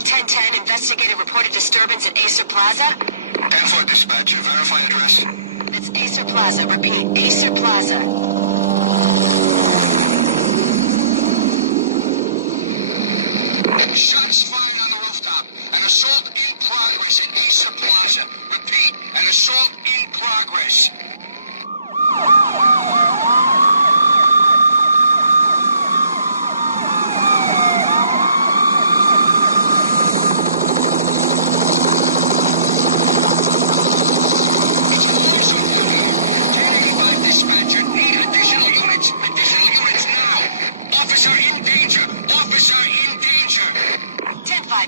Fortnite 1010, investigator reported disturbance at Acer Plaza. 10-4 dispatcher, verify address. It's Acer Plaza, repeat, Acer Plaza. Shots firing on the rooftop. An assault in progress at Acer Plaza. Repeat, an assault in progress.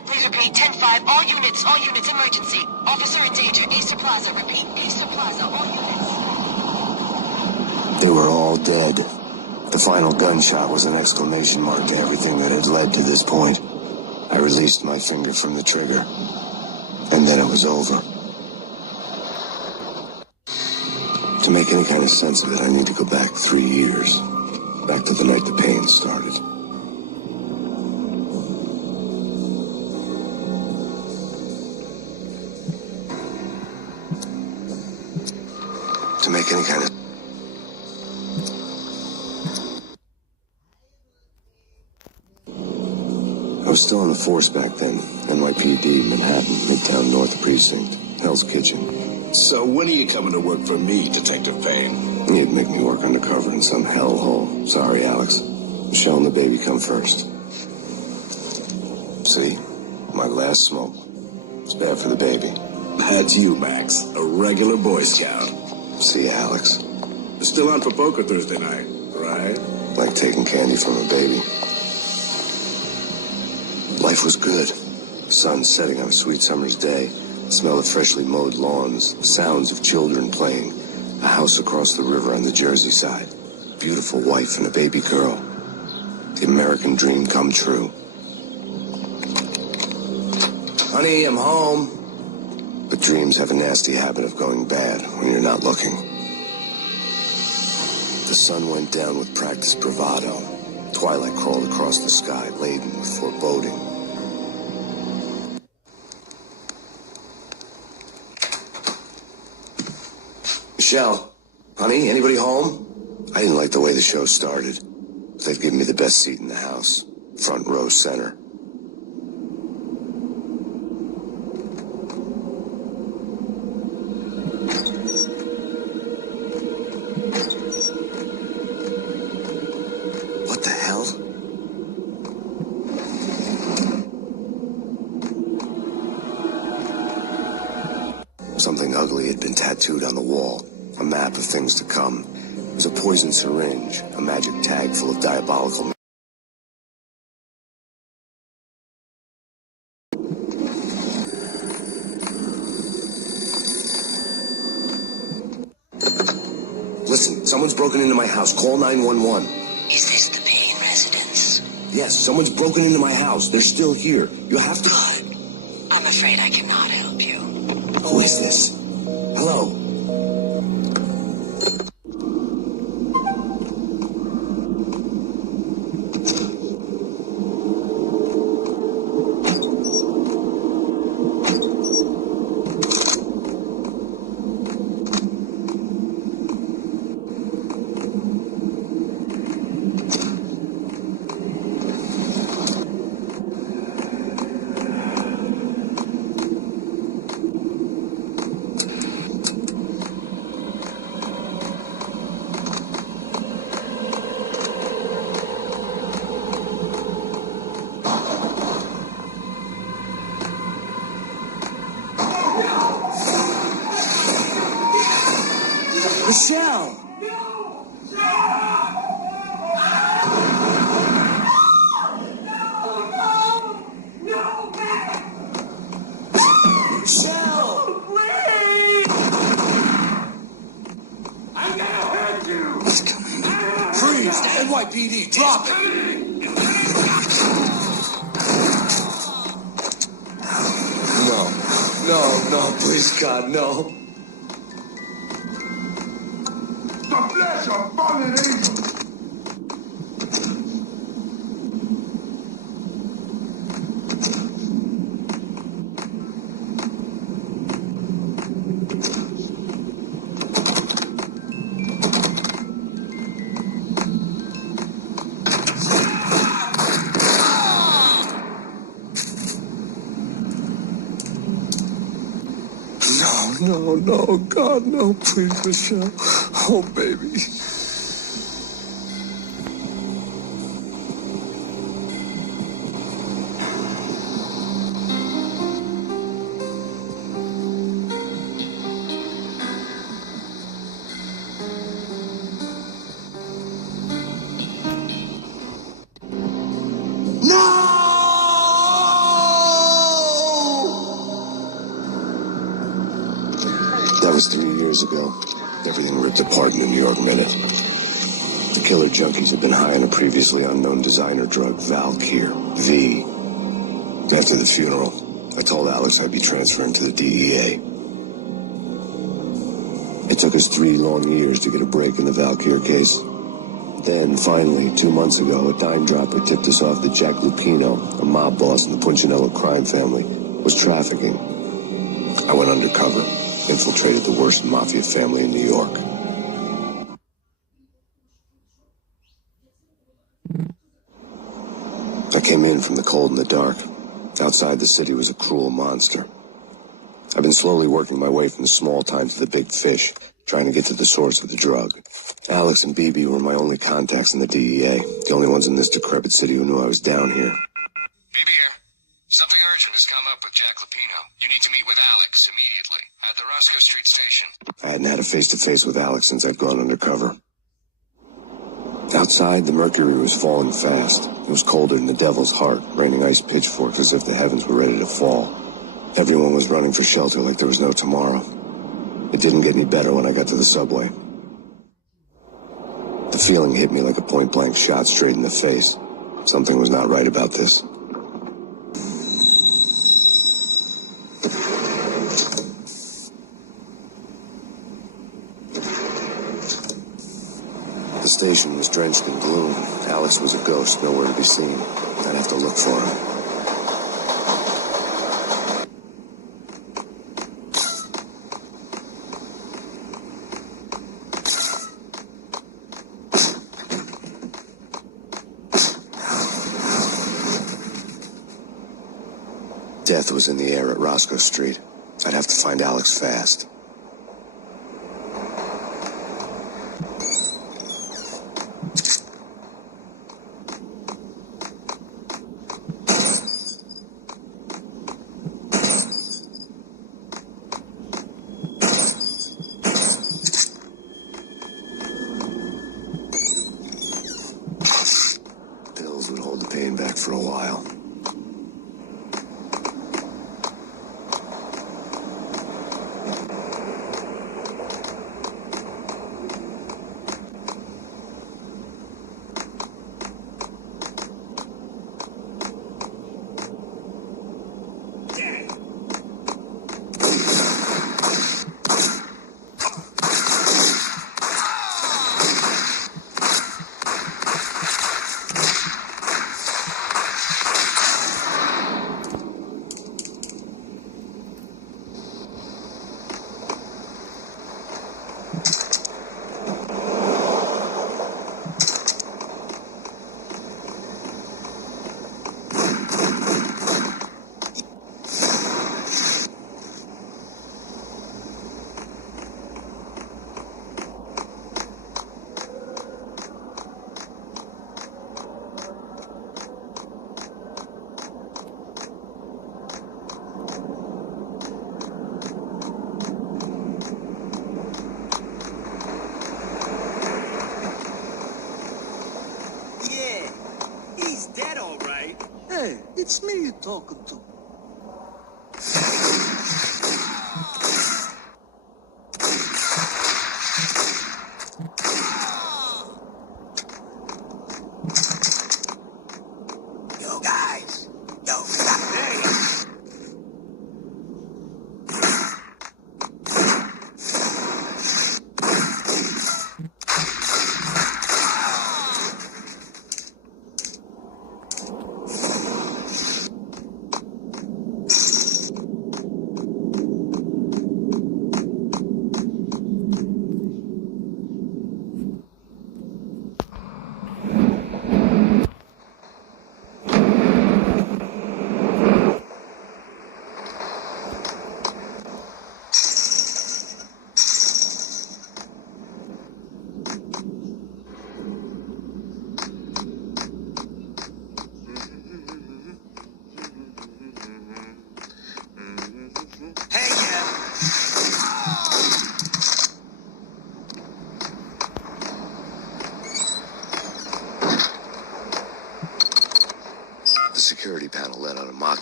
Please repeat, 10-5, all units, emergency. Officer in danger, Acer Plaza, repeat, Acer Plaza, all units. They were all dead. The final gunshot was an exclamation mark to everything that had led to this point. I released my finger from the trigger, and then it was over. To make any kind of sense of it, I need to go back 3 years. Back to the night the pain started. To make any kind of... I was still on the force back then. NYPD, Manhattan, Midtown North Precinct, Hell's Kitchen. So when are you coming to work for me, Detective Payne? You'd make me work undercover in some hellhole. Sorry, Alex. Michelle and the baby come first. See? My last smoke. It's bad for the baby. That's you, Max. A regular Boy Scout. See you, Alex. You're still on for poker Thursday night, right? Like taking candy from a baby. Life was good. Sun setting on a sweet summer's day. The smell of freshly mowed lawns. Sounds of children playing. A house across the river on the Jersey side. Beautiful wife and a baby girl. The American dream come true. Honey, I'm home. But dreams have a nasty habit of going bad when you're not looking. The sun went down with practiced bravado. Twilight crawled across the sky, laden with foreboding. Michelle, honey, anybody home? I didn't like the way the show started. They'd given me the best seat in the house, front row center. What the hell? Something ugly had been tattooed on the wall, a map of things to come. It was a poison syringe, a magic tag full of diabolical... Listen, someone's broken into my house. Call 911. Is this the Payne residence? Yes, someone's broken into my house. They're still here. You have to... Good. I'm afraid I cannot help you. Who is this? Hello? Michelle! Freeze! NYPD, drop it! No, please, God, no. The flesh of fallen angels! no, God, no, please, Michelle. Oh, baby. That was 3 years ago. Everything ripped apart in the New York Minute. The killer junkies had been high on a previously unknown designer drug, Valkyr, V. After the funeral, I told Alex I'd be transferring to the DEA. It took us 3 long years to get a break in the Valkyr case. Then, finally, 2 months ago, a dime dropper tipped us off that Jack Lupino, a mob boss in the Punchinello crime family, was trafficking. I went undercover, infiltrated the worst mafia family in New York. I came in from the cold and the dark. Outside the city was a cruel monster. I've been slowly working my way from the small time to the big fish, trying to get to the source of the drug. Alex and BB were my only contacts in the DEA, the only ones in this decrepit city who knew I was down here. BB here. Something urgent has come up with Jack Lupino. You need to meet with Alex immediately at the Roscoe Street station. I hadn't had a face-to-face with Alex since I'd gone undercover. Outside, the mercury was falling fast. It was colder than the devil's heart, raining ice pitchforks as if the heavens were ready to fall. Everyone was running for shelter like there was no tomorrow. It didn't get any better when I got to the subway. The feeling hit me like a point-blank shot straight in the face. Something was not right about this. The station was drenched in gloom. Alex was a ghost, nowhere to be seen. I'd have to look for him. Death was in the air at Roscoe Street. I'd have to find Alex fast. Pills would hold the pain back for a while. Dead, all right. Hey, it's me you're talking to. You guys, don't stop me.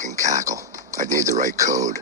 fucking cackle. I'd need the right code.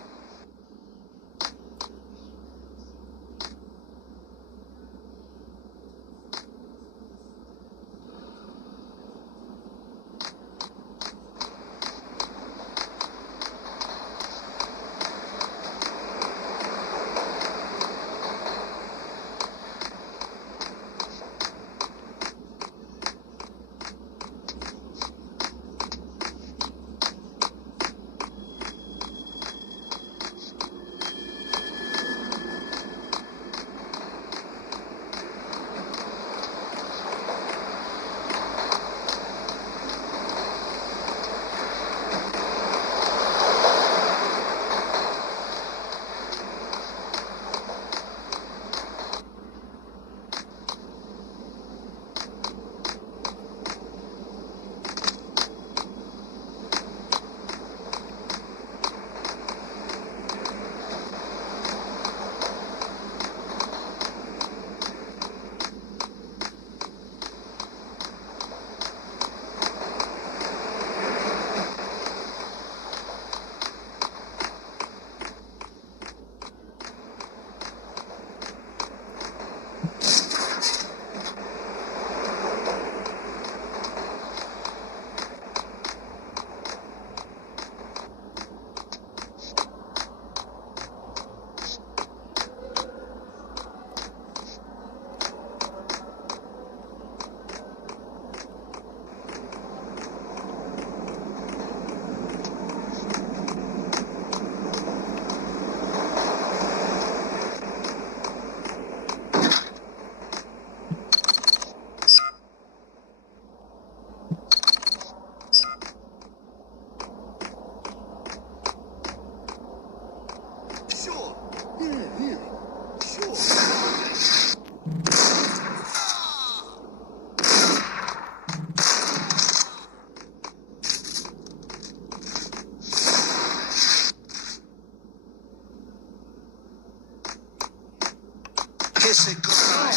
Kiss it goodbye.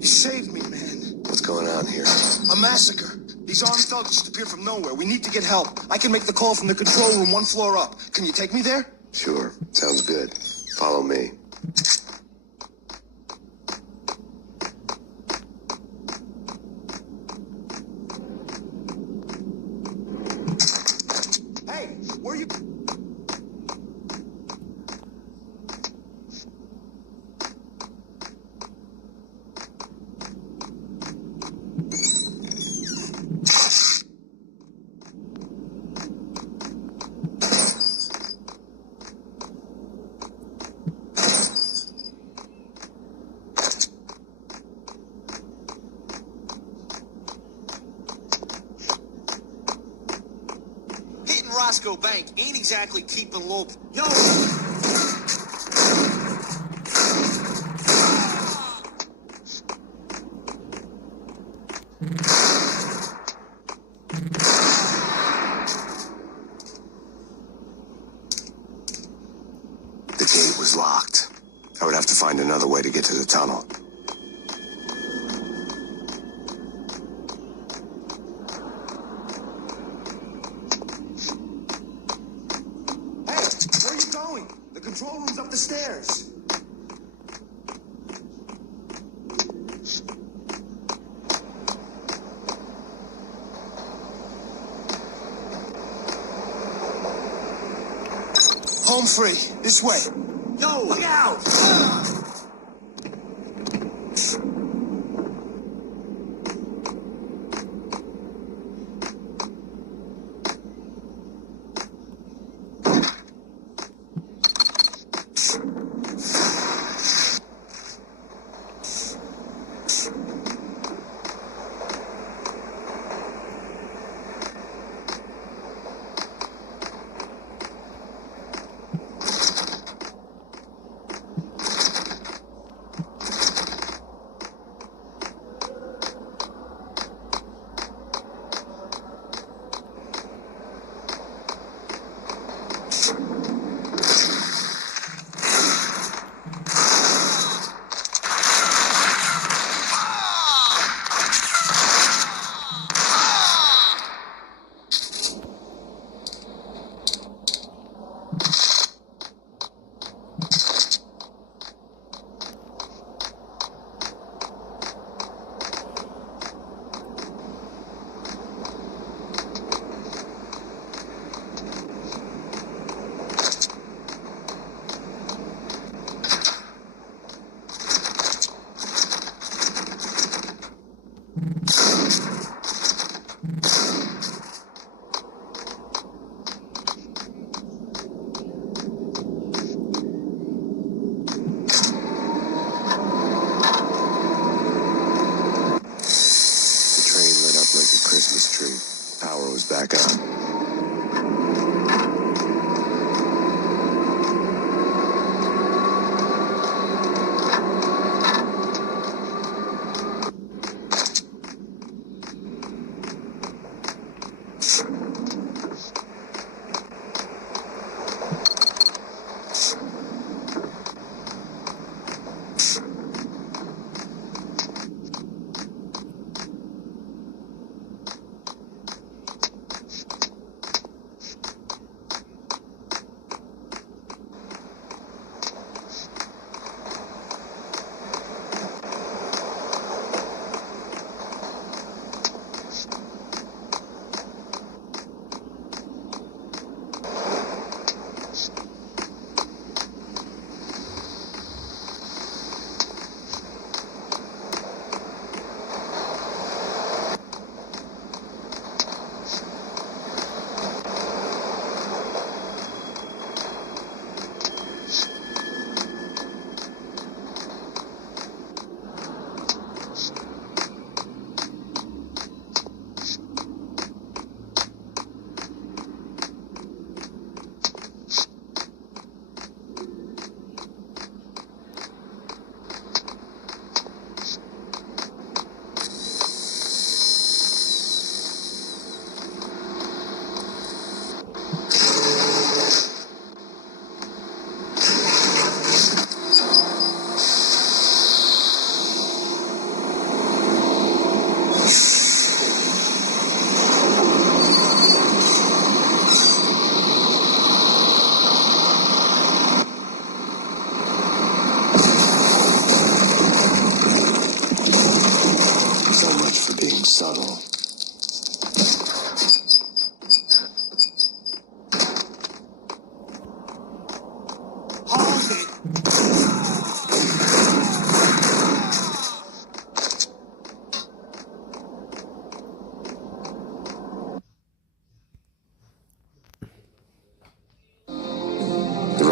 You saved me, man. What's going on here? A massacre. These armed thugs just appeared from nowhere. We need to get help. I can make the call from the control room 1 floor up. Can you take me there? Sure. Sounds good. Follow me. Hey, where you... Roscoe Bank ain't exactly keeping low. Yo! The gate was locked. I would have to find another way to get to the tunnel. Where are you going? The control room's up the stairs. Home free. This way. Yo! Look out!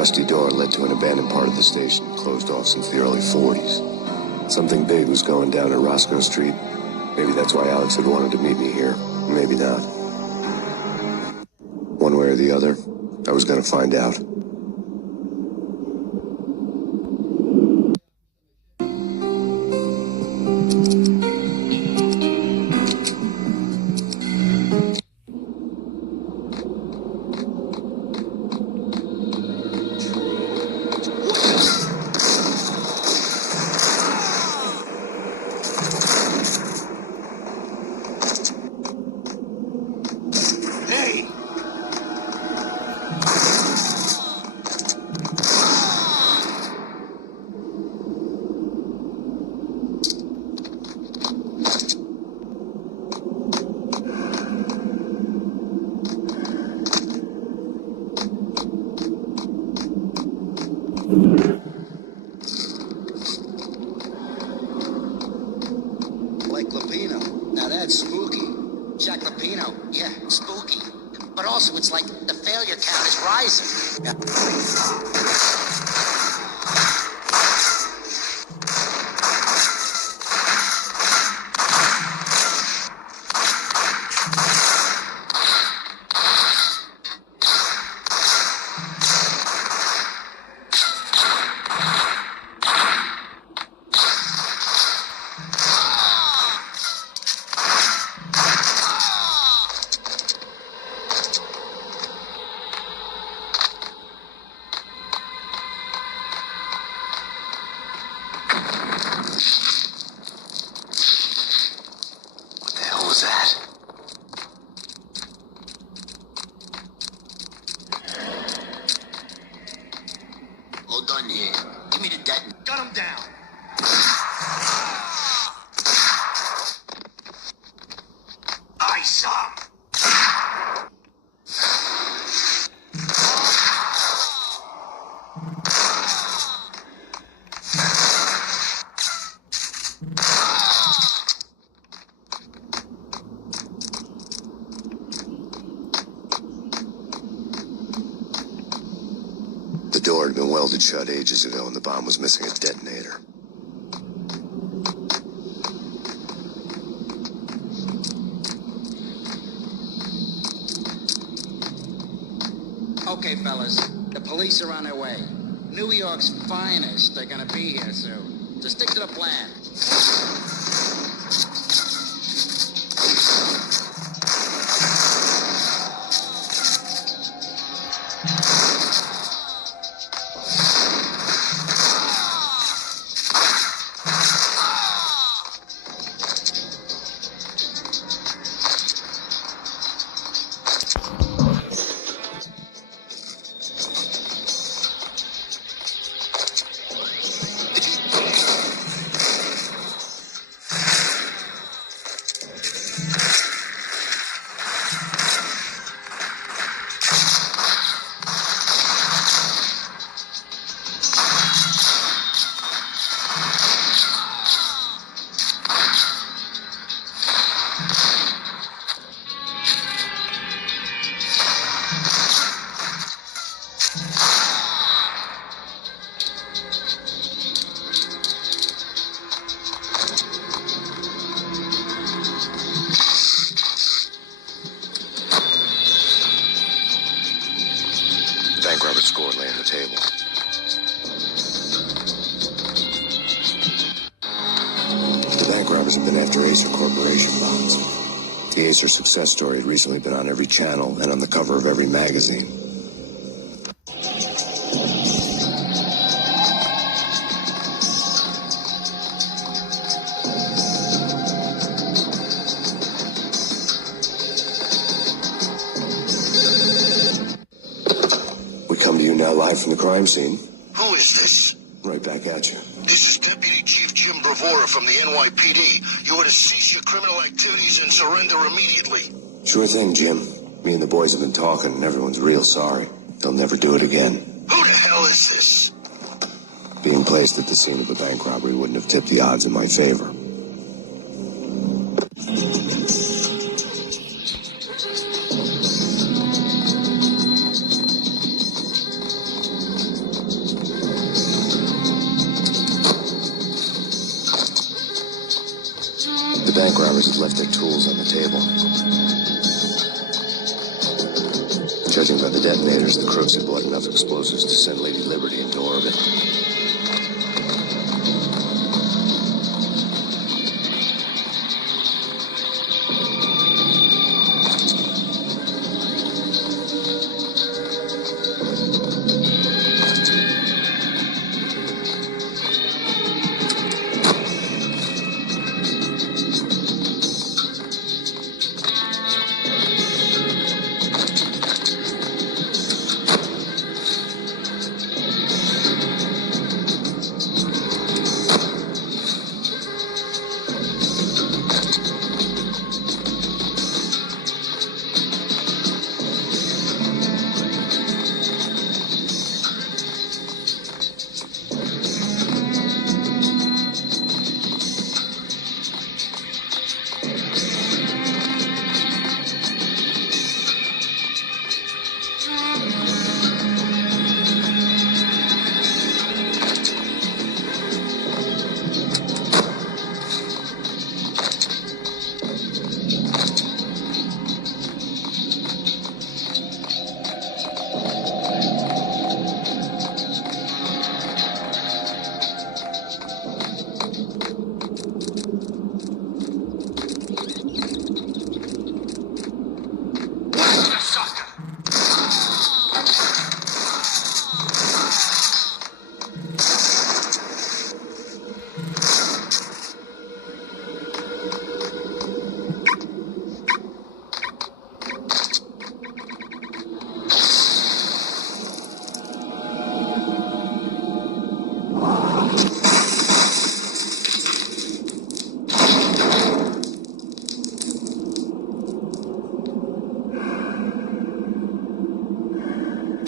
rusty door led to an abandoned part of the station, closed off since the early 40s. Something big was going down at Roscoe Street. Maybe that's why Alex had wanted to meet me here. Maybe not. One way or the other, I was gonna find out. Like Lapino. Now that's spooky. Jack Lapino. Yeah, spooky. But also it's like the failure count is rising. Done here. Give me the detonator. Got him down. I saw him. The door had been welded shut ages ago, and the bomb was missing a detonator. Okay, fellas. The police are on their way. New York's finest are gonna be here soon. So stick to the plan. Bank robber score lay on the table. The bank robbers have been after Acer Corporation bonds. The Acer success story had recently been on every channel and on the cover of every magazine. Now live from the crime scene. Who is this? Right back at you. This is Deputy Chief Jim Bravura from the NYPD. You are to cease your criminal activities and surrender immediately. Sure thing, Jim. Me and the boys have been talking, and everyone's real sorry. They'll never do it again. Who the hell is this? Being placed at the scene of a bank robbery wouldn't have tipped the odds in my favor. bank robbers had left their tools on the table. Judging by the detonators, the crooks had bought enough explosives to send Lady Liberty into orbit.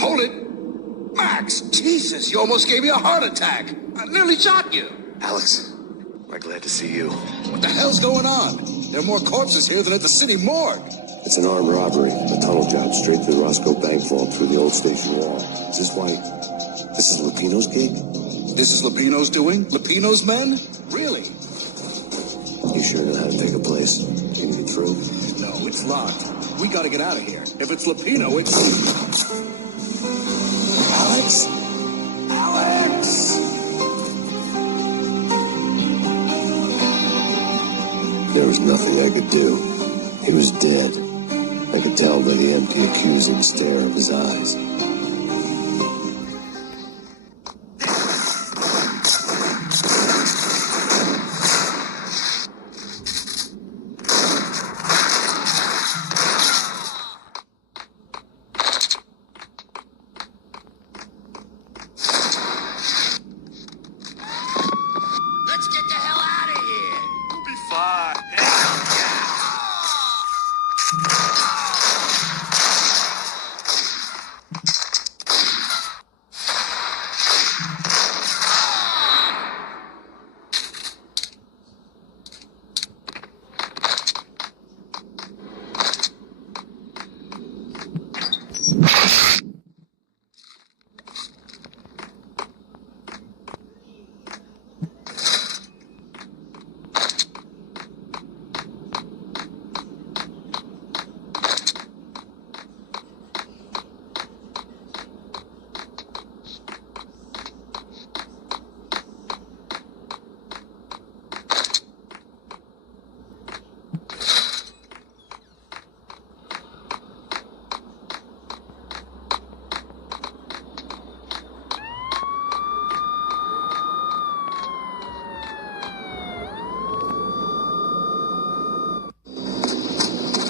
Hold it! Max, Jesus, you almost gave me a heart attack. I nearly shot you. Alex, am I glad to see you. What the hell's going on? There are more corpses here than at the city morgue. It's an armed robbery, a tunnel job straight through the Roscoe Bank vault through the old station wall. Is this why? This is Lupino's gig? This is Lupino's doing? Lupino's men? Really? You sure know how to pick a place? Can you get through? No, it's locked. We gotta get out of here. If it's Lupino, it's... Alex? Alex! There was nothing I could do. He was dead. I could tell by the empty, accusing stare of his eyes. Let's get the hell out of here. We'll be fine.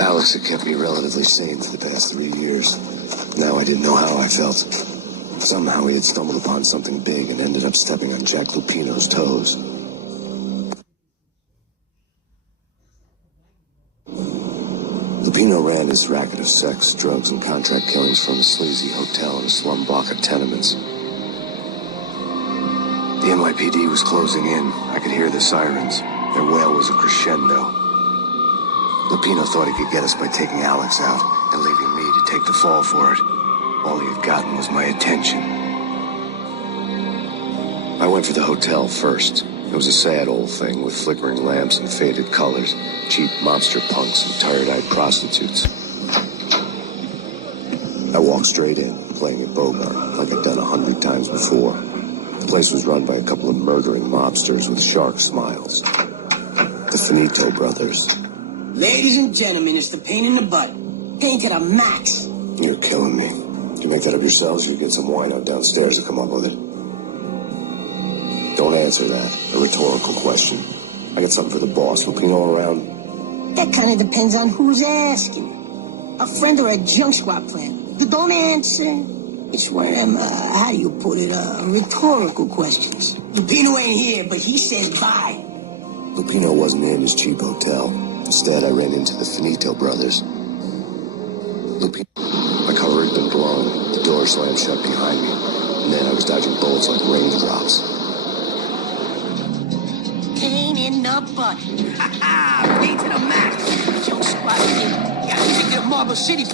Alex had kept me relatively sane for the past 3 years. Now I didn't know how I felt. Somehow he had stumbled upon something big and ended up stepping on Jack Lupino's toes. Lupino ran his racket of sex, drugs, and contract killings from a sleazy hotel in a slum block of tenements. The NYPD was closing in. I could hear the sirens. Their wail was a crescendo. Lupino thought he could get us by taking Alex out and leaving me to take the fall for it. All he had gotten was my attention. I went for the hotel first. It was a sad old thing with flickering lamps and faded colors, cheap mobster punks and tired-eyed prostitutes. I walked straight in, playing at Bogart, like I'd done 100 times before. The place was run by a couple of murdering mobsters with shark smiles. The Finito brothers. Ladies and gentlemen, it's the pain in the butt. Pain to the max. You're killing me. Did you make that up yourselves, or you get some wine out downstairs to come up with it? Don't answer that. A rhetorical question. I got something for the boss. Lupino around? That kind of depends on who's asking. A friend or a junk squad plan. Don't answer. It's one of them, how do you put it, rhetorical questions. Lupino ain't here, but he says bye. Lupino wasn't in his cheap hotel. Instead, I ran into the Finito brothers. Lupino. My cover had been blown. The door slammed shut behind me. And then I was dodging bullets like raindrops. Pain in the butt. Ha-ha! Pain to the max. Junk squad kid. Yeah, take it to Marble City.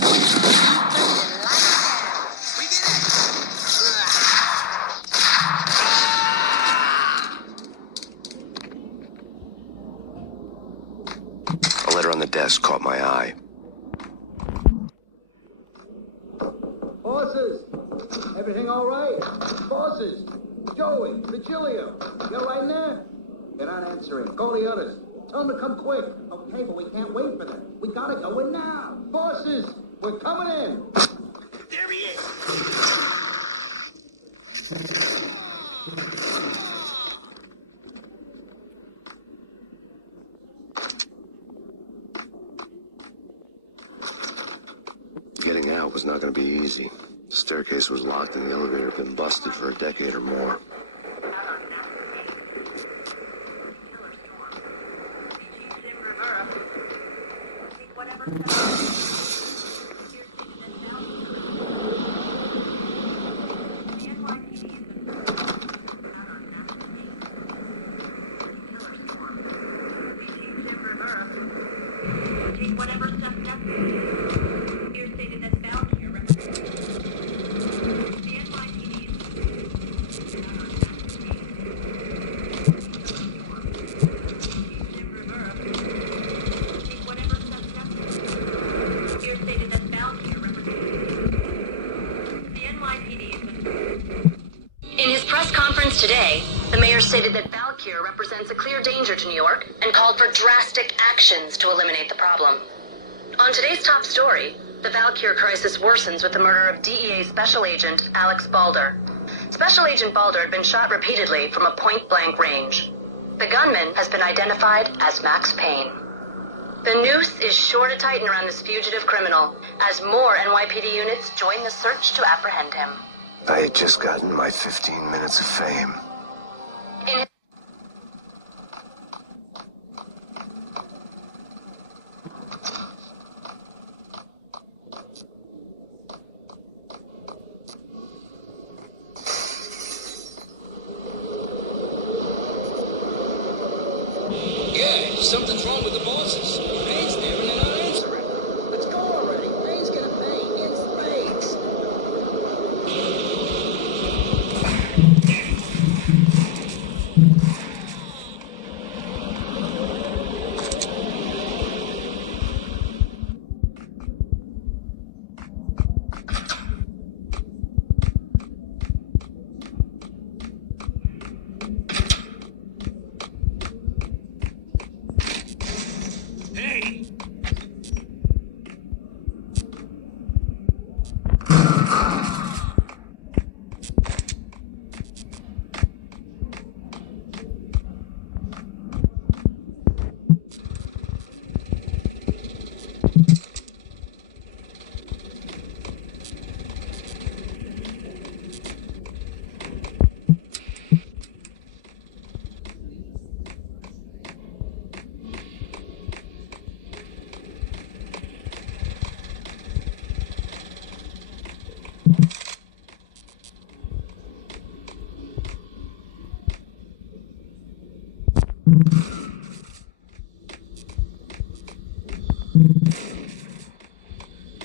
A letter on the desk caught my eye. Bosses, everything all right? Bosses, Joey, Virgilio, you all right in there? They're not answering. Call the others. Tell them to come quick. Okay, but we can't wait for them. We gotta go in now. Bosses, we're coming in. There he is. Getting out was not going to be easy. The staircase was locked and the elevator had been busted for a decade or more. In his press conference today, the mayor stated that Valkyr represents a clear danger to New York and called for drastic actions to eliminate the problem. On today's top story, the Valkyr crisis worsens with the murder of DEA Special Agent Alex Balder. Special Agent Balder had been shot repeatedly from a point-blank range. The gunman has been identified as Max Payne. The noose is sure to tighten around this fugitive criminal as more NYPD units join the search to apprehend him. I had just gotten my 15 minutes of fame. Yeah, something's wrong with the bosses. Payne's there and they're not answering. Let's go already. Payne's gonna pay in spades.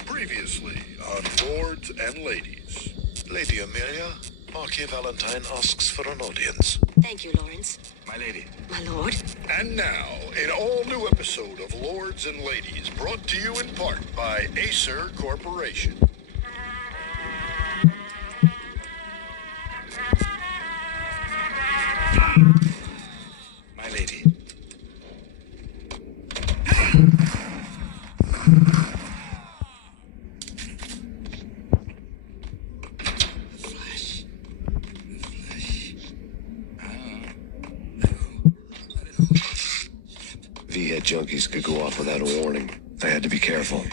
Previously on Lords and Ladies. Lady Amelia, Marquis Valentine asks for an audience. Thank you, Lawrence. My lady. My lord. And now, an all-new episode of Lords and Ladies, brought to you in part by Acer Corporation. My lady. V-head junkies could go off without a warning. I had to be careful.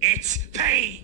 It's pain!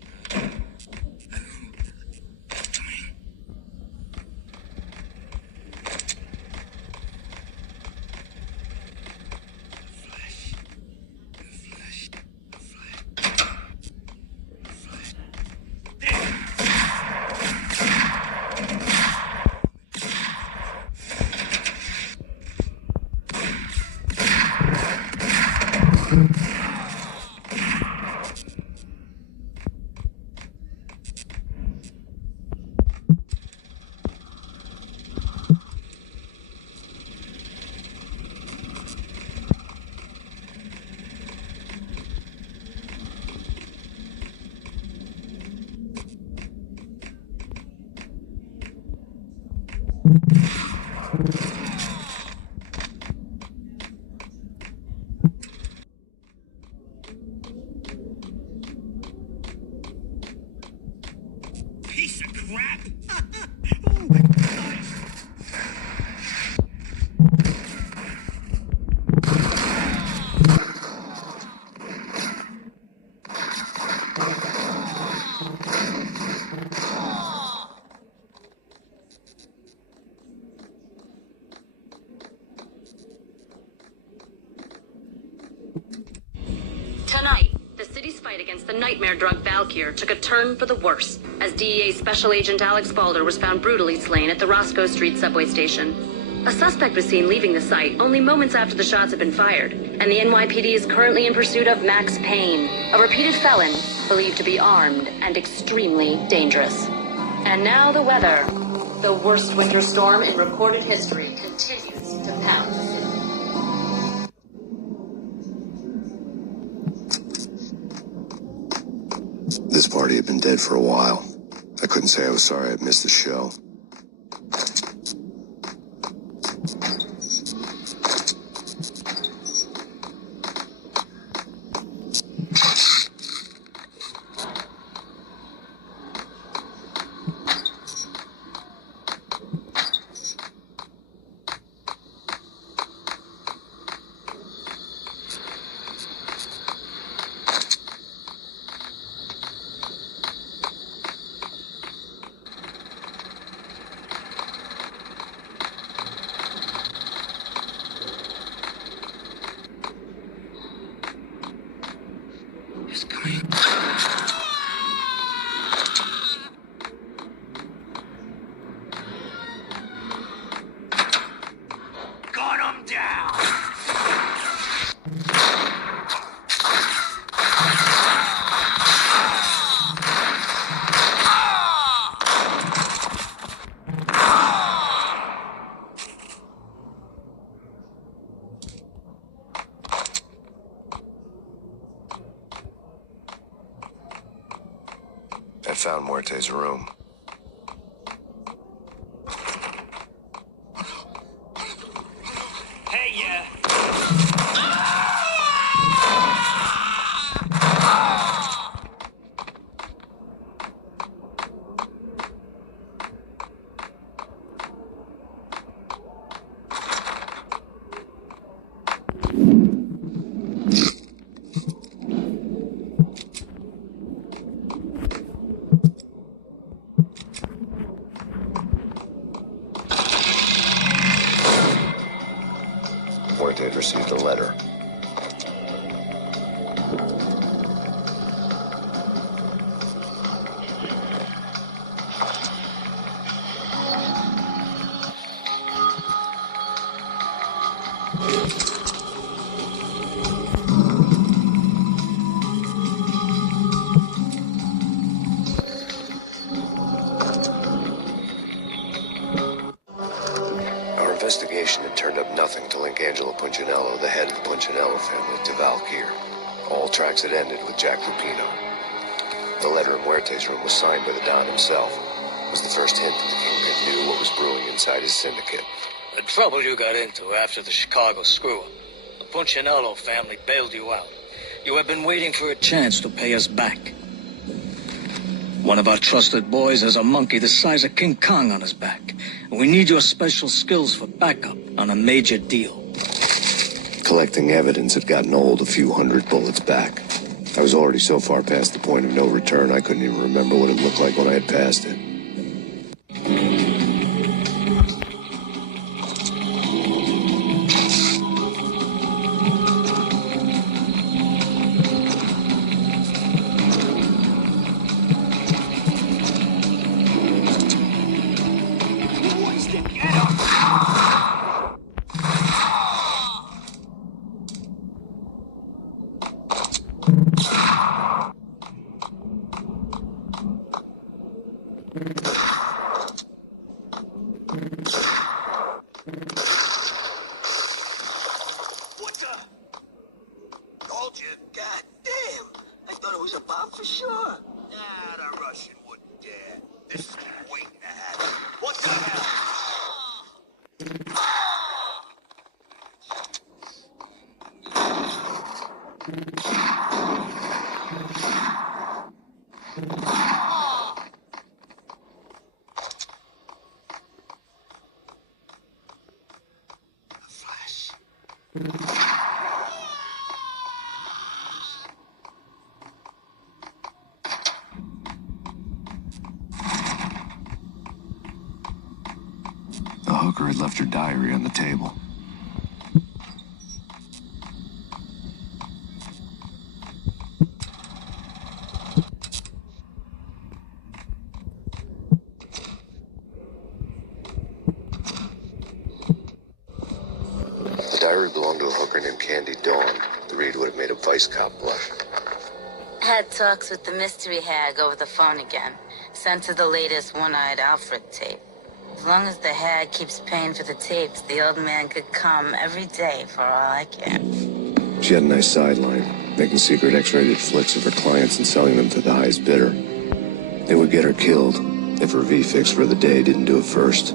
Piece of crap! Tonight, the city's fight against the nightmare drug Valkyr took a turn for the worse, as DEA Special Agent Alex Balder was found brutally slain at the Roscoe Street subway station. A suspect was seen leaving the site only moments after the shots had been fired, and the NYPD is currently in pursuit of Max Payne, a repeated felon believed to be armed and extremely dangerous. And now the weather. The worst winter storm in recorded history continues to pound the city. This party had been dead for a while. I couldn't say I was sorry I'd missed the show. It's coming. Got him down! I found Muerte's room. Hey, yeah! Muerte had received a letter. nothing to link Angelo Punchinello, the head of the Punchinello family, to Valkyr. All tracks had ended with Jack Lupino. The letter in Muerte's room was signed by the Don himself. It was the first hint that the Kingpin knew what was brewing inside his syndicate. The trouble you got into after the Chicago screw-up. The Punchinello family bailed you out. You have been waiting for a chance to pay us back. One of our trusted boys has a monkey the size of King Kong on his back. And we need your special skills for backup on a major deal. Collecting evidence had gotten old a few hundred bullets back. I was already so far past the point of no return I couldn't even remember what it looked like when I had passed it. The hooker had left her diary on the table. The diary belonged to a hooker named Candy Dawn. The read would have made a vice cop blush. Had talks with the mystery hag over the phone again. Sent her the latest one-eyed Alfred tape. As long as the hag keeps paying for the tapes, the old man could come every day for all I care. She had a nice sideline, making secret X-rated flicks of her clients and selling them to the highest bidder. They would get her killed if her V-fix for the day didn't do it first.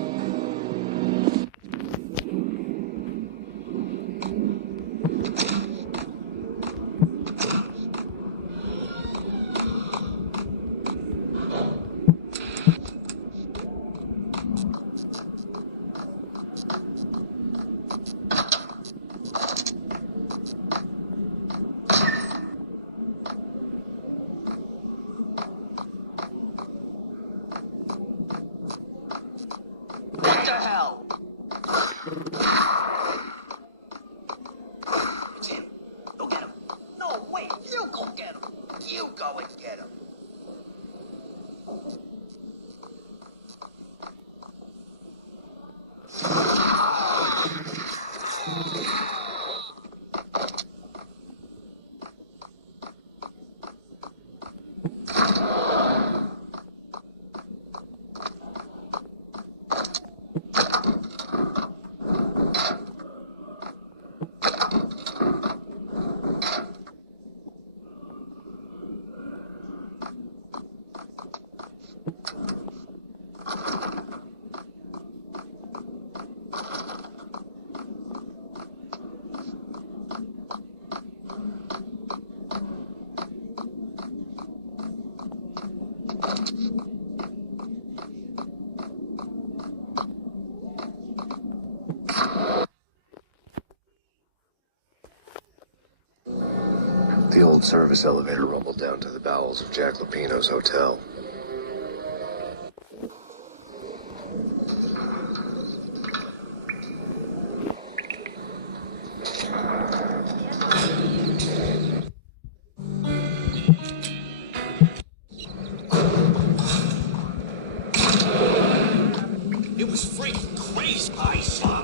The old service elevator rumbled down to the bowels of Jack Lupino's hotel. It was freaking crazy, I saw.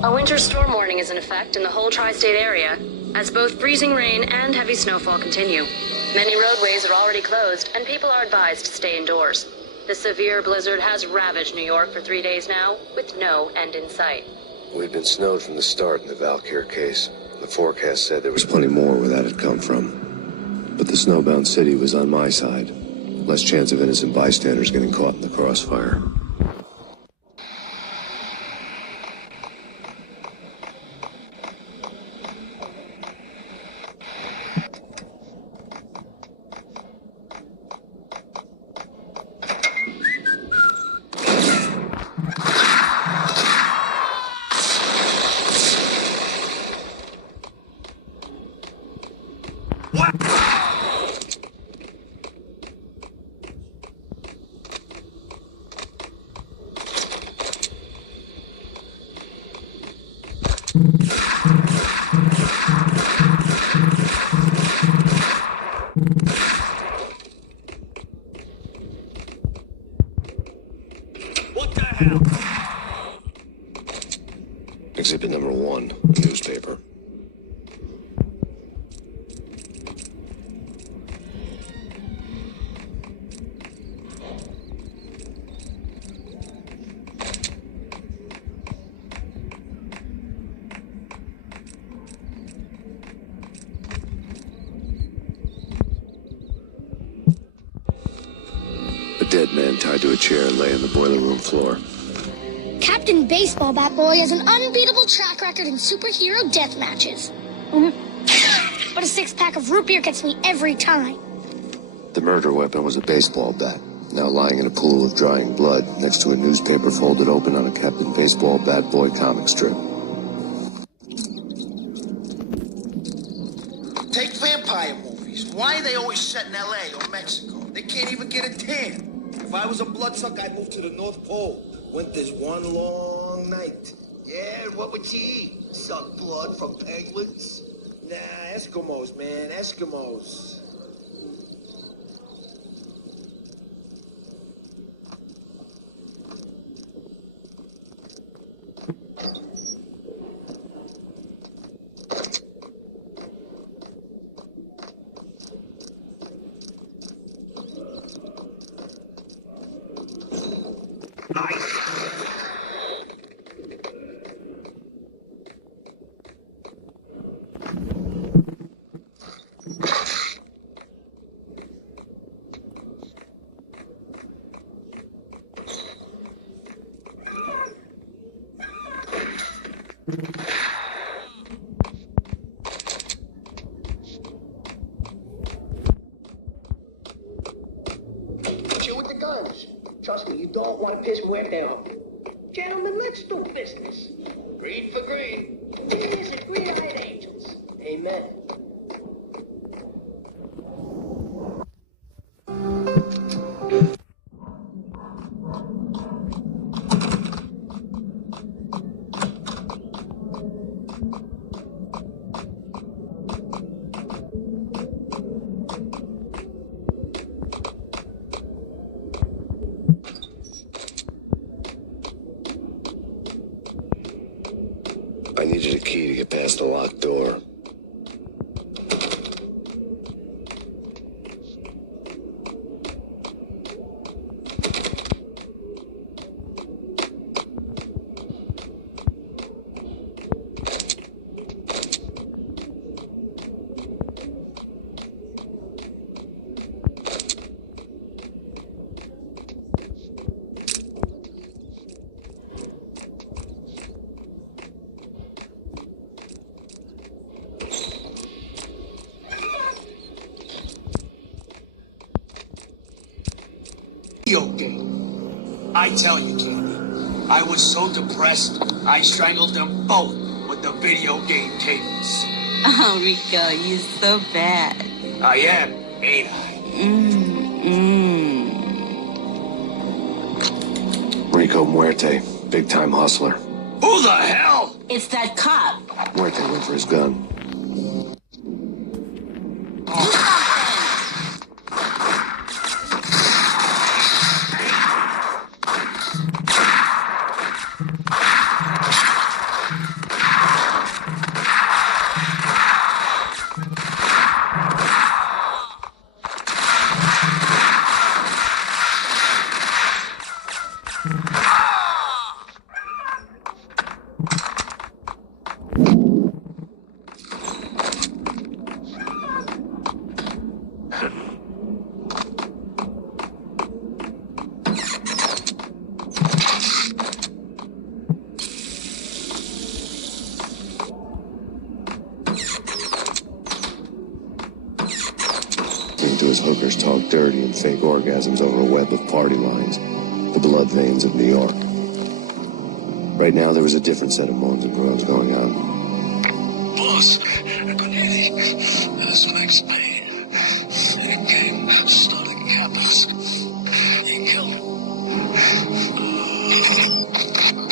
A winter storm warning is in effect in the whole tri-state area. as both freezing rain and heavy snowfall continue. Many roadways are already closed, and people are advised to stay indoors. The severe blizzard has ravaged New York for 3 days now, with no end in sight. We'd been snowed from the start in the Valkyr case. The forecast said there was plenty more where that had come from. But the snowbound city was on my side. Less chance of innocent bystanders getting caught in the crossfire. What the hell? Exhibit number 1, a newspaper. A dead man tied to a chair lay on the boiler room floor. Captain Baseball Bat Boy has an unbeatable track record in superhero death matches. But a 6-pack of root beer gets me every time. The murder weapon was a baseball bat, now lying in a pool of drying blood next to a newspaper folded open on a Captain Baseball Bat Boy comic strip. Take vampire movies. Why are they always set in L.A. or Mexico? They can't even get a tan. If I was a bloodsucker, I'd move to the North Pole. Winter's one long night. Yeah, and what would you eat? Suck blood from penguins? Nah, Eskimos, man, Eskimos. Chill with the guns. Trust me, you don't want to piss Muerte off. Gentlemen, let's do business. Greed for greed. Here's the green-eyed angels. Amen. I needed a key to get past the locked door. Video game. I tell you, Candy, I was so depressed, I strangled them both with the video game cables. Oh, Rico, you're so bad. I am, ain't I? Rico Muerte, big-time hustler. Who the hell? It's that cop. Muerte went for his gun. listening to his hookers talk dirty and fake orgasms over a web of party lines, the blood veins of New York. Right now, there was a different set of moans and groans going on. Boss, that's Max Payne. He came, started capping us. He killed him.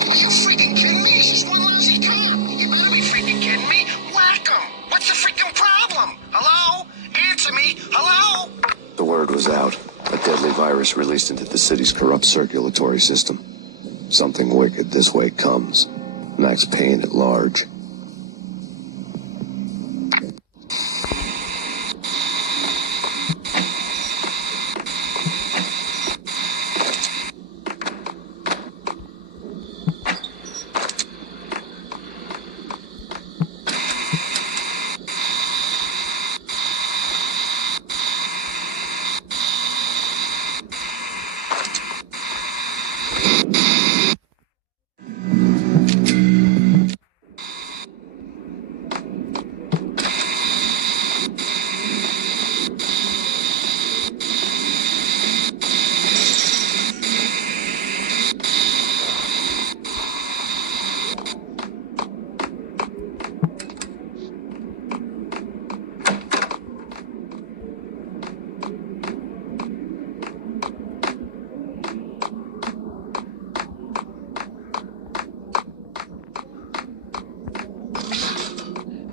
Are you freaking kidding me? He's just one lousy cop. You better be freaking kidding me. Whack him. What's the freaking problem? Hello? Answer me. Hello? The word was out. A deadly virus released into the city's corrupt circulatory system. Something wicked this way comes. Max Payne at large.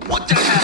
What the heck?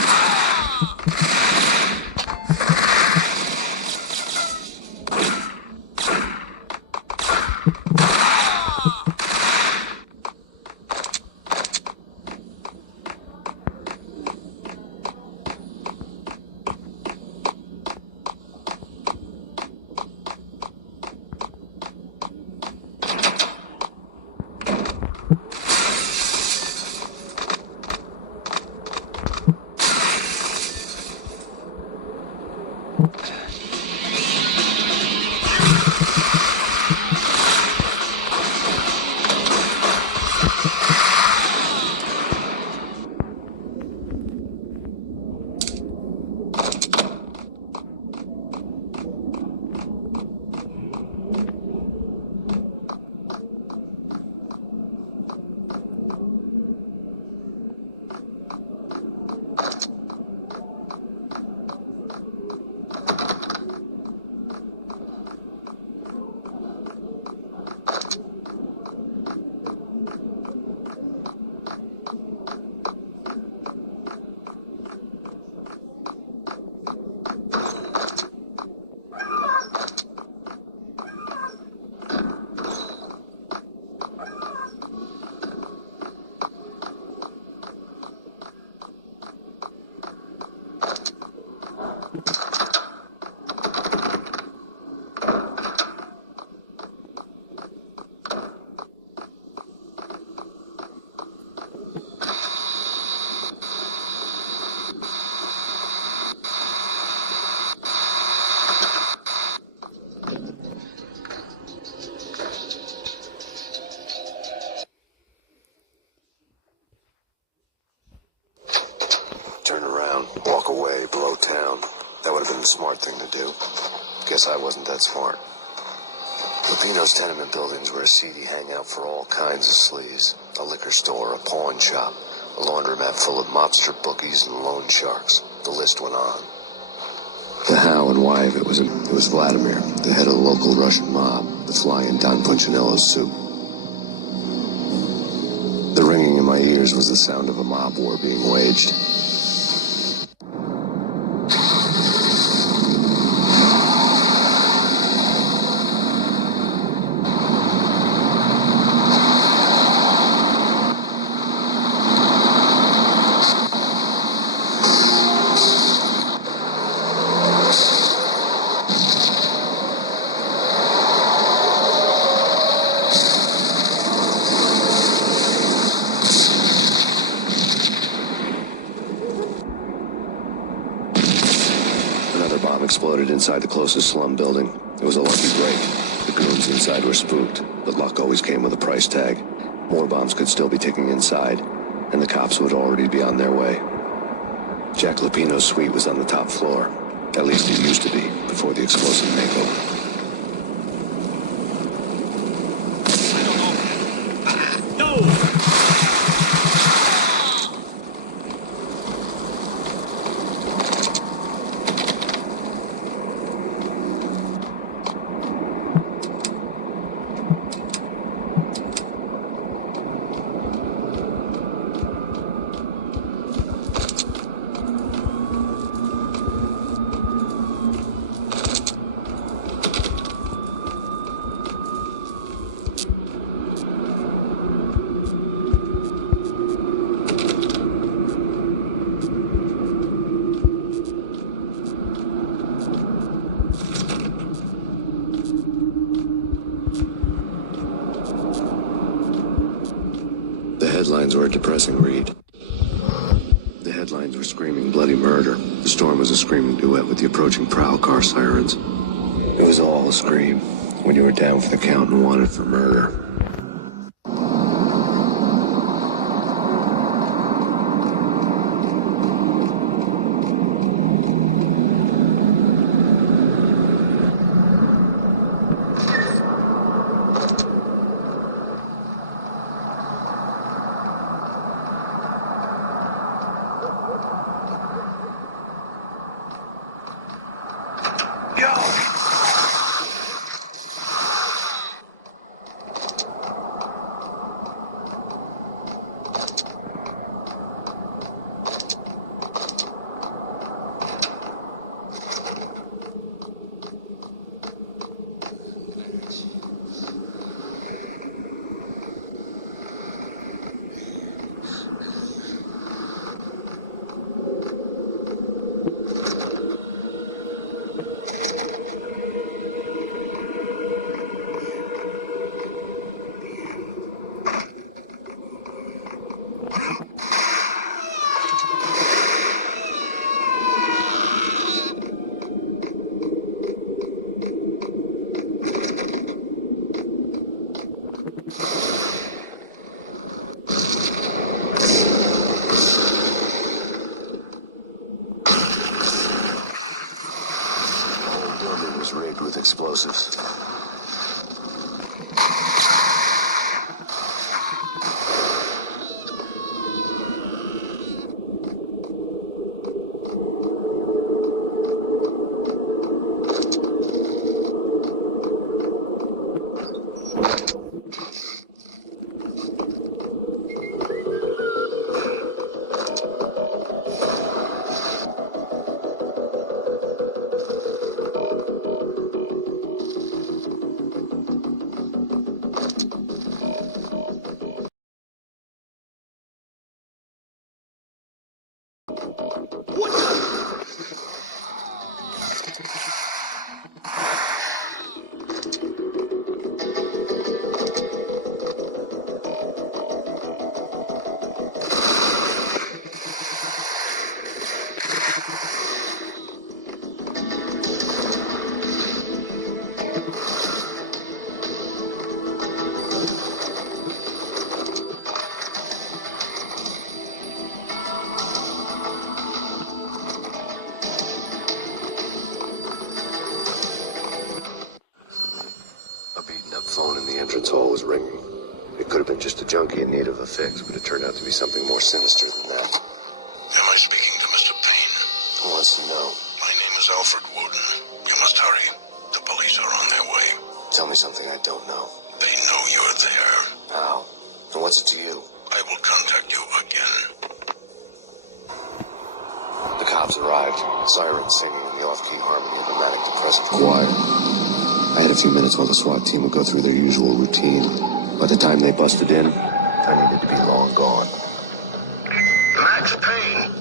Turn around, walk away, blow town. That would have been the smart thing to do. Guess I wasn't that smart. Lupino's tenement buildings were a seedy hangout for all kinds of sleaze. A liquor store, a pawn shop, a laundromat full of mobster bookies and loan sharks. The list went on. The how and why of it was Vladimir, the head of the local Russian mob, the fly in Don Punchinello's soup. The ringing in my ears was the sound of a mob war being waged. Exploded inside the closest slum building. It was a lucky break. The goons inside were spooked, but luck always came with a price tag. More bombs could still be ticking inside, and the cops would already be on their way. Jack Lupino's suite was on the top floor. At least it used to be, before the explosive makeover. The headlines were a depressing read. The headlines were screaming bloody murder. The storm was a screaming duet with the approaching prowl car sirens. It was all a scream when you were down for the count and wanted for murder. Rigged with explosives. Phone in the entrance hall was ringing. It could have been just a junkie in need of a fix, but it turned out to be something more sinister than that. Am I speaking to Mr. Payne? Who wants to know? My name is Alfred Wooden. You must hurry. The police are on their way. Tell me something I don't know. They know you're there. How? And what's it to you? I will contact you again. The cops arrived, sirens singing in the off-key harmony of a manic depressive choir. I had a few minutes while the SWAT team would go through their usual routine. By the time they busted in, I needed to be long gone. Max Payne,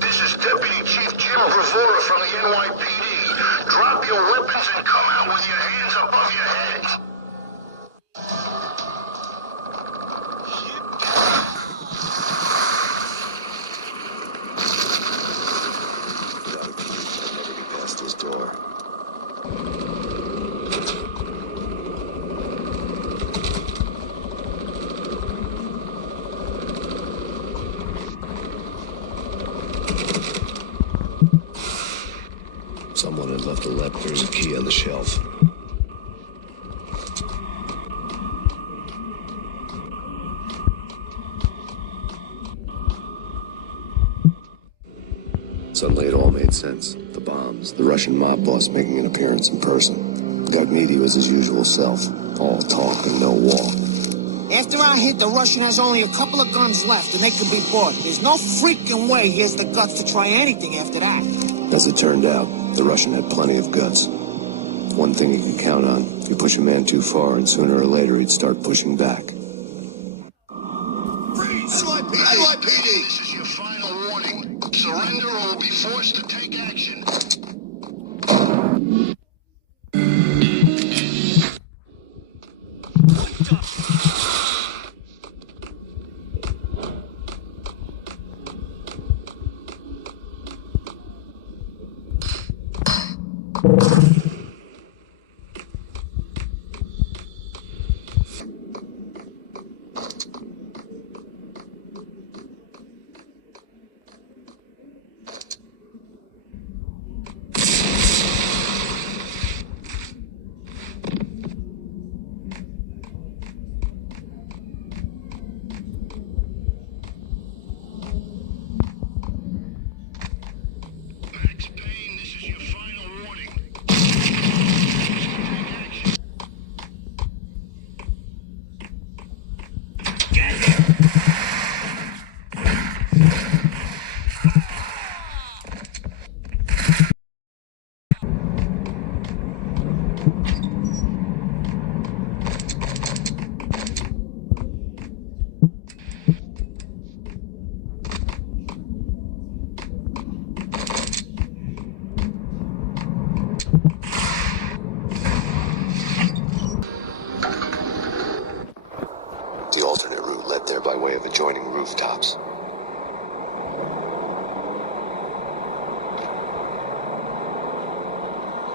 this is Deputy Chief Jim Bravura from the NYPD. Drop your weapons and come out with your hands above your head. Without a key, I'd never get past his door. Someone had left a letter. There's a key on the shelf. Suddenly it all made sense. The bombs, the Russian mob boss making an appearance in person. Gagnidi was his usual self. All talk and no walk. After our hit, the Russian has only a couple of guns left, and they can be bought. There's no freaking way he has the guts to try anything after that. As it turned out, the Russian had plenty of guts. One thing he could count on, you push a man too far, and sooner or later he'd start pushing back. NYPD, this is your final warning. Surrender or will be forced to take action. The alternate route led there by way of adjoining rooftops.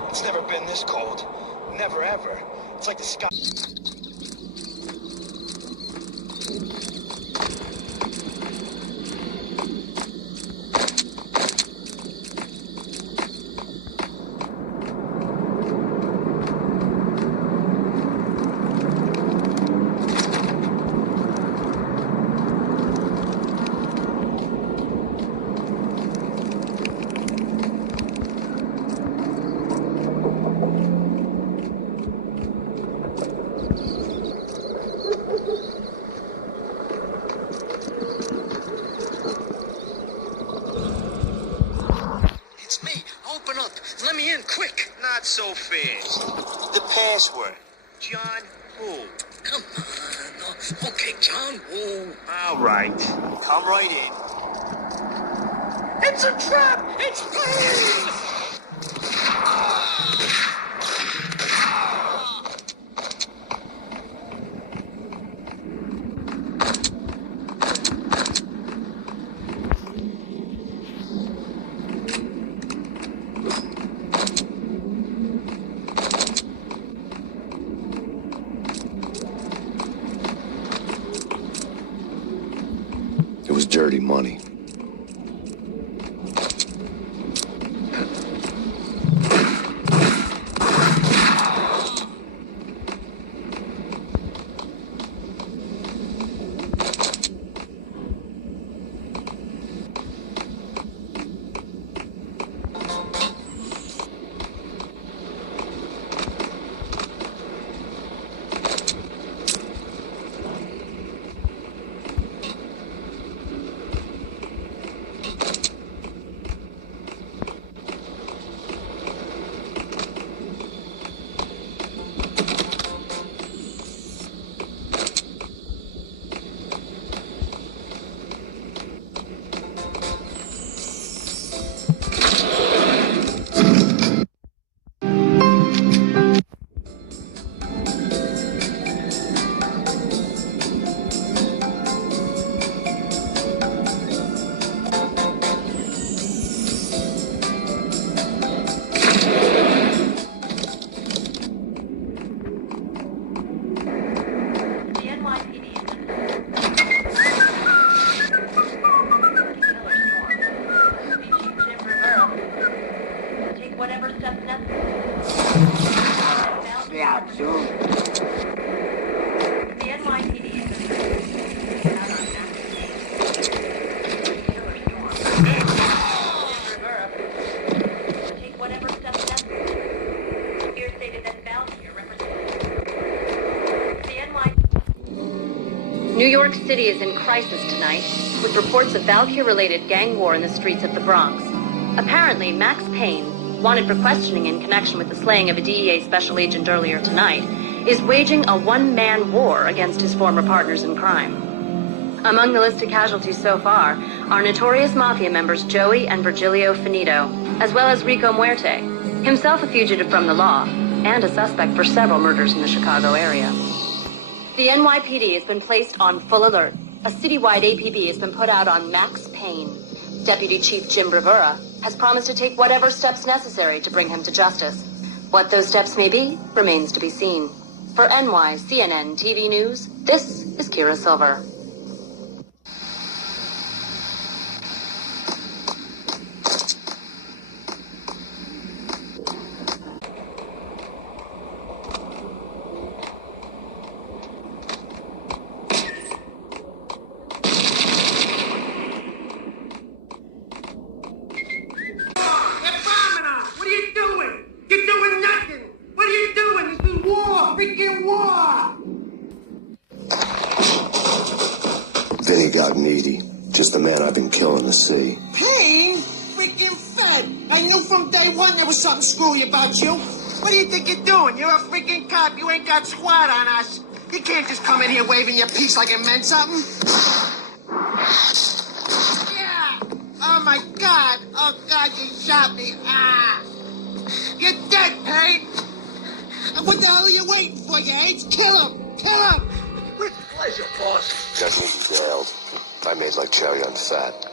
It's never been this cold. Never ever. It's like the sky. Let me in, quick! Not so fast. The password. John Woo. Come on. Okay, John Woo. All right. Come right in. It's a trap! It's me! It was dirty money. whatever steps necessary. Yeah, sure. The NYPD is out on take whatever steps necessary. Here stated that Valkyrie represents the New York City is in crisis tonight, with reports of Valkyrie-related gang war in the streets of the Bronx. Apparently, Max Payne, wanted for questioning in connection with the slaying of a DEA special agent earlier tonight, is waging a one-man war against his former partners in crime. Among the list of casualties so far are notorious mafia members Joey and Virgilio Finito, as well as Rico Muerte, himself a fugitive from the law, and a suspect for several murders in the Chicago area. The NYPD has been placed on full alert. A citywide APB has been put out on Max Payne. Deputy Chief Jim Bravura has promised to take whatever steps necessary to bring him to justice. What those steps may be remains to be seen. For NYCNN TV News, this is Kira Silver. Vinny got needy. Just the man I've been killing to see. Payne? Freaking fed. I knew from day one there was something screwy about you. What do you think you're doing? You're a freaking cop. You ain't got squat on us. You can't just come in here waving your piece like it meant something. Yeah. Oh, my God. Oh, God, you shot me. Ah. You're dead, Payne. And what the hell are you waiting for, you apes? Kill him. Kill him. With pleasure, boss. Got me derailed. I made like Chow Yun Fat.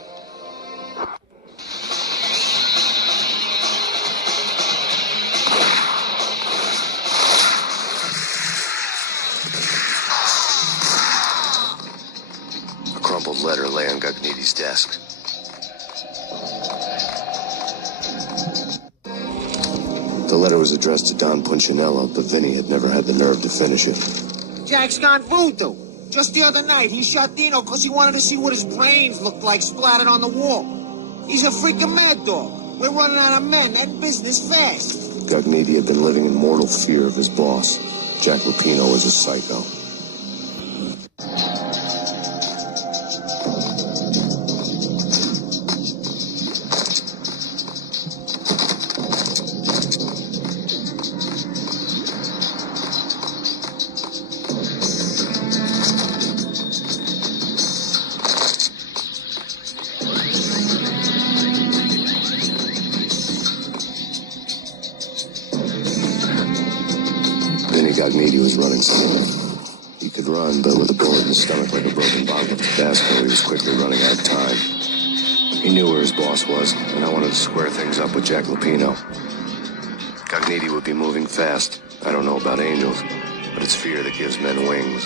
A crumpled letter lay on Gagniti's desk. The letter was addressed to Don Punchinello, but Vinny had never had the nerve to finish it. Jack's gone voodoo. Just the other night, he shot Dino because he wanted to see what his brains looked like splattered on the wall. He's a freaking mad dog. We're running out of men and business fast. Gagniti had been living in mortal fear of his boss. Jack Lupino was a psycho. Gagniti was running slow. He could run, but with a bullet in his stomach like a broken bottle of Tabasco, he was quickly running out of time. He knew where his boss was, and I wanted to square things up with Jack Lupino. Gagniti would be moving fast. I don't know about angels, but it's fear that gives men wings.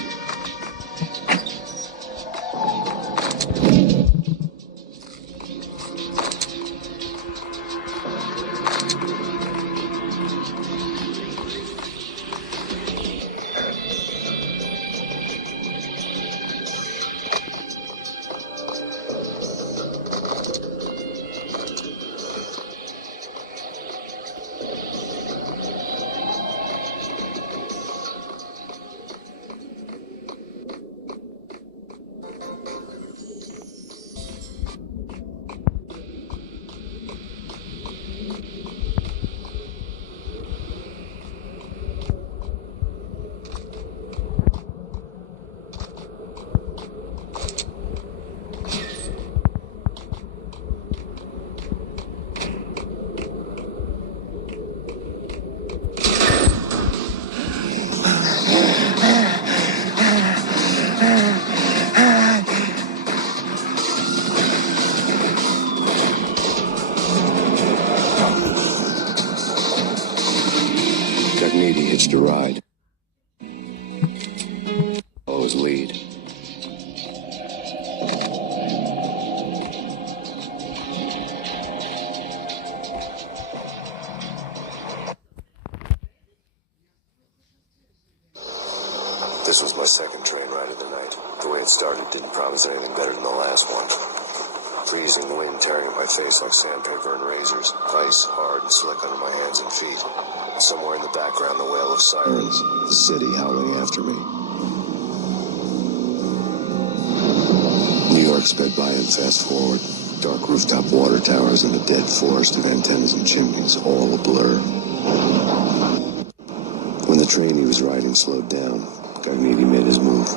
Gagniti hitched a ride. Follow his lead. This was my second train ride of the night. The way it started didn't promise anything better than the last one. Freezing wind tearing at my face like sandpaper and razors. Ice hard and slick under my hands and feet. Somewhere in the background, the wail of sirens. The city howling after me. New York sped by and fast forward. Dark rooftop water towers and a dead forest of antennas and chimneys, all a blur. When the train he was riding slowed down, Garena made his move.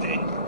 then.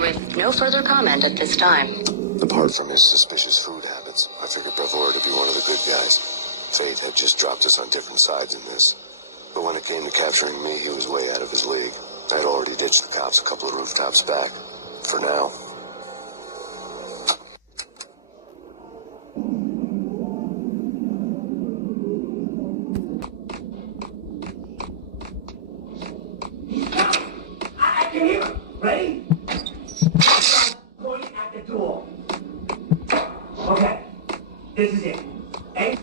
With no further comment at this time. Apart from his suspicious food habits, I figured Bravura to be one of the good guys. Fate had just dropped us on different sides in this. But when it came to capturing me, he was way out of his league. I'd already ditched the cops a couple of rooftops back. For now. I can hear him. Ready? Point at the door. Okay, this is it. Hey,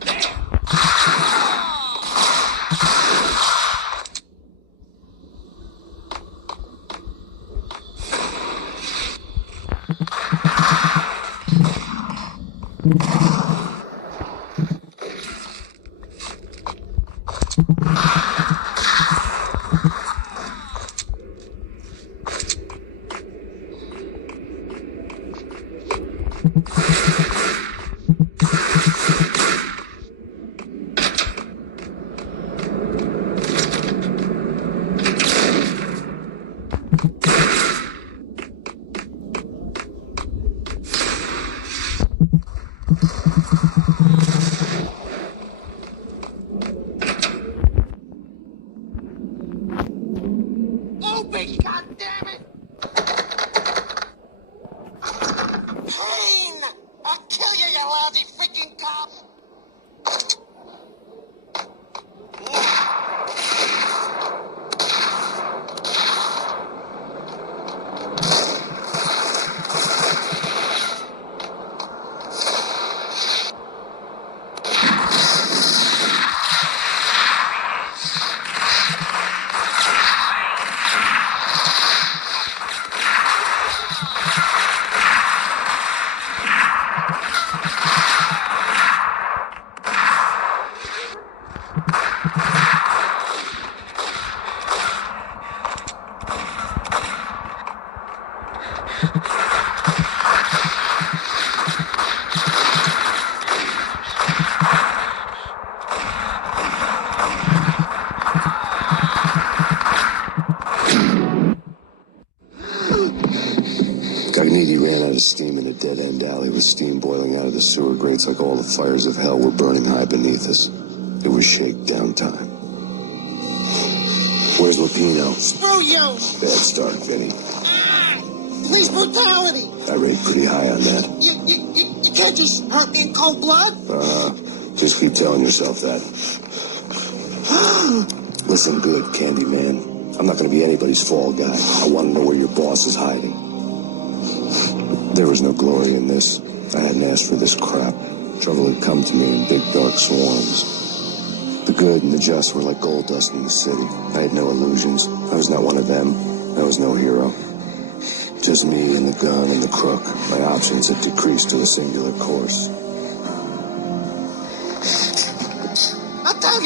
Open, goddammit! Pain! A Magniti ran out of steam in a dead-end alley with steam boiling out of the sewer grates like all the fires of hell were burning high beneath us. It was shakedown time. Where's Lupino? Screw you! Bad start, Vinny. Police brutality! I rate pretty high on that. You can't just hurt me in cold blood? Just keep telling yourself that. Listen good, Candyman. I'm not gonna be anybody's fall guy. I want to know where your boss is hiding. There was no glory in this. I hadn't asked for this crap. Trouble had come to me in big dark swarms. The good and the just were like gold dust in the city. I had no illusions. I was not one of them. I was no hero. Just me and the gun and the crook. My options had decreased to a singular course.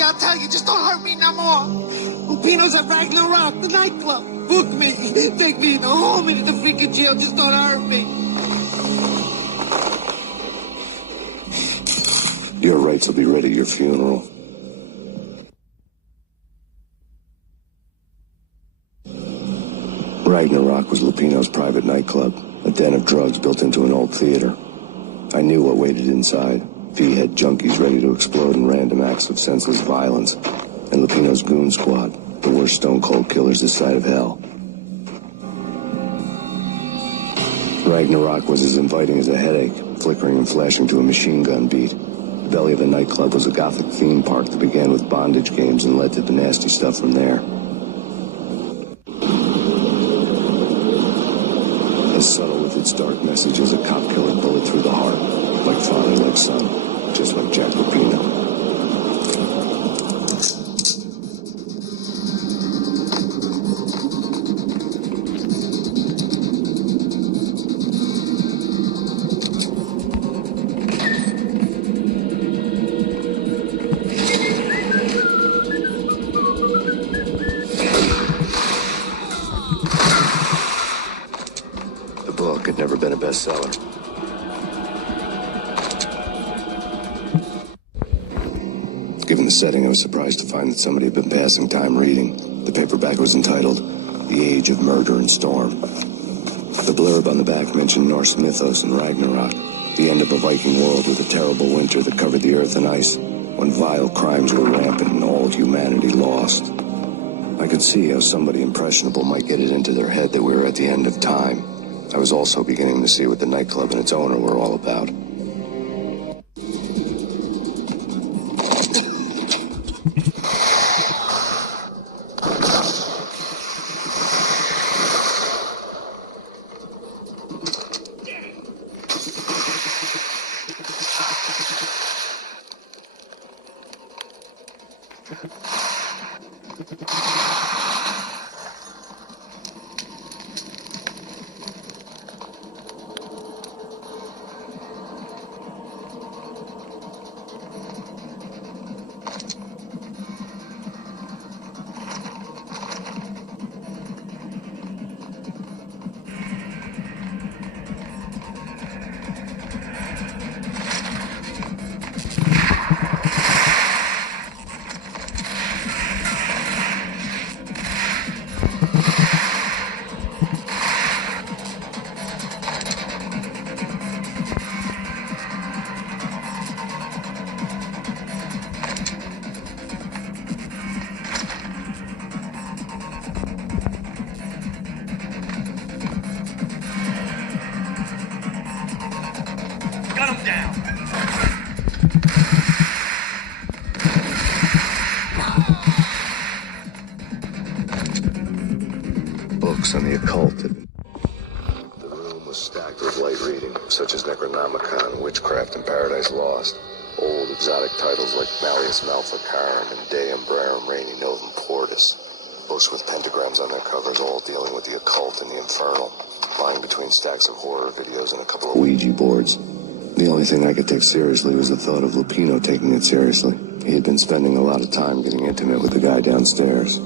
I'll tell you, just don't hurt me no more. Lupino's at Ragnarok, the nightclub. Book me, take me in the home into the freaking jail, just don't hurt me. Your rights will be ready at your funeral. Ragnarok was Lupino's private nightclub, a den of drugs built into an old theater. I knew what waited inside. V-head junkies ready to explode in random acts of senseless violence, and Lupino's goon squad, the worst stone-cold killers this side of hell. Ragnarok was as inviting as a headache, flickering and flashing to a machine gun beat. The belly of the nightclub was a gothic theme park that began with bondage games and led to the nasty stuff from there. As subtle with its dark message as a cop-killer bullet through the heart, like father, like son, just like Jack Lupino. The book had never been a bestseller. Given the setting, I was surprised to find that somebody had been passing time reading. The paperback was entitled, The Age of Murder and Storm. The blurb on the back mentioned Norse mythos and Ragnarok, the end of a Viking world with a terrible winter that covered the earth in ice, when vile crimes were rampant and all humanity lost. I could see how somebody impressionable might get it into their head that we were at the end of time. I was also beginning to see what the nightclub and its owner were all about. Books on the occult. The room was stacked with light reading, such as Necronomicon, Witchcraft, and Paradise Lost. Old exotic titles like Malleus Maleficarum and De Umbrarum Reini Novum Portus. Books with pentagrams on their covers, all dealing with the occult and the infernal, lying between stacks of horror videos and a couple of Ouija boards. The only thing I could take seriously was the thought of Lupino taking it seriously. He had been spending a lot of time getting intimate with the guy downstairs.